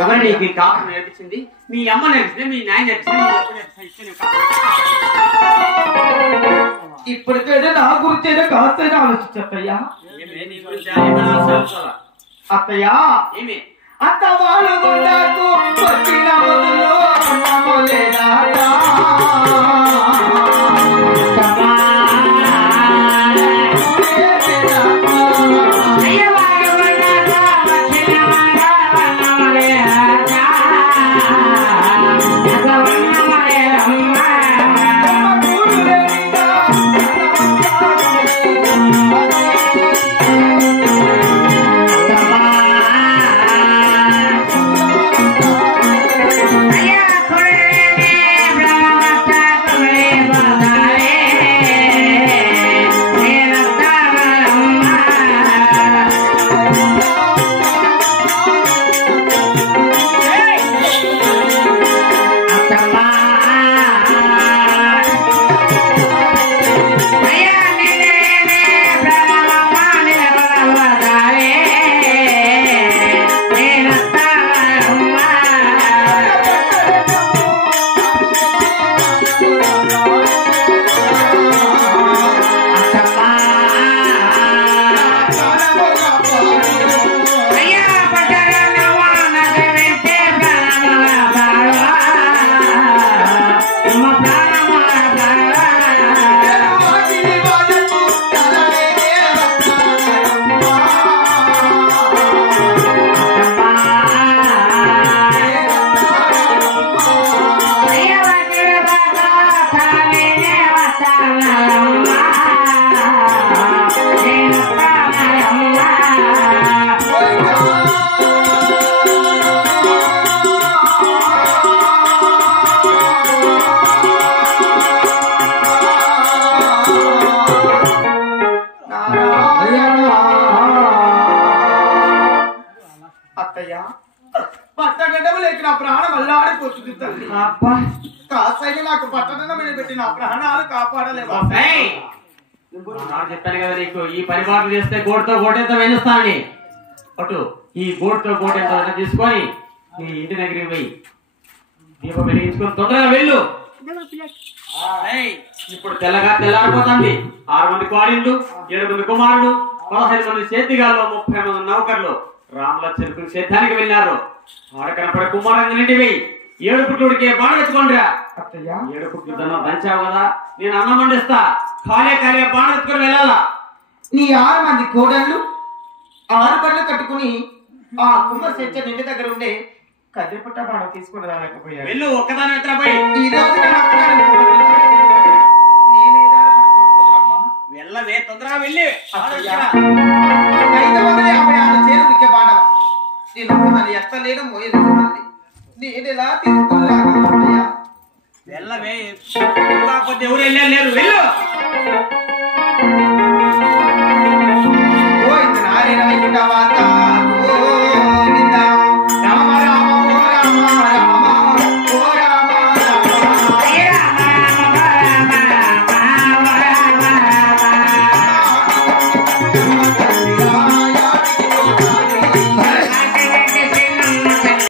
ఎవరు నీకు కాపురం నేర్పించింది? మీ అమ్మ నేర్పించింది, మీ నాయన నేర్పించింది. ఇప్పటికైనా నా గురించి కాస్తైనా ఆలోచించత్తయ్యా. అత్తయ్యా ఏమి అంత వాళ్ళు నాకు వచ్చిన మొదలు నమ్మలేదా? పట్టడం లేక నా ప్రాణం అల్లాడిపోతుంది తల్లి. కాసైనా నాకు పట్టడం మీద పెట్టి నా ప్రాణాలు కాపాడలేవా? చెప్పాను కదా నీకు, ఈ పరిపాలన చేస్తే గోటుతో గోటెంత వేయిస్తానని. అటు ఈ గోటుతో గోటెంత తీసుకొని నీ ఇంటి దగ్గరికి పోయి దీపం వెలిగించుకొని తొందరగా వెళ్ళు. ఇప్పుడు తెల్లారిపోతుంది. 6 మంది కోడిళ్ళు, 7 మంది కుమారులు, 15 మంది చేతిగాళ్ళు, 30 మంది నౌకర్లు రామలక్ష్మణుని సేద్యానికి వెళ్ళారు. ఆడ కనపడే కుమారుడివి 7 పుట్లుడికే బాణ ఎత్తుకోండిరా. 7 పుట్లు దంచావు కదా, నేను అన్నం వండిస్తా. ఖాళీ బాణ ఎత్తుకొని వెళ్ళాలా? నీ 6 మంది కోడళ్ళు 6 బళ్ళు కట్టుకుని ఆ కుమ్మరి సెచ్చ నిండి దగ్గర ఉండే కదిరిపుట్ట బాణ తీసుకుని రాలేకపోయాడు. వెళ్ళు, ఒక్కదాని ఎత్తరాపోయి. ఈ రోజు వెళ్ళవే, తొందరగా వెళ్ళి. 556 చేరుకే బాణ నేను ఒక్కదాన్ని ఎత్తలేను, మోయలేదు. నేను ఎలా తీసుకుని రాగలనయ్యా? వెళ్ళవే, కాకపోతే ఎవరు వెళ్ళలేరు. వెళ్ళు.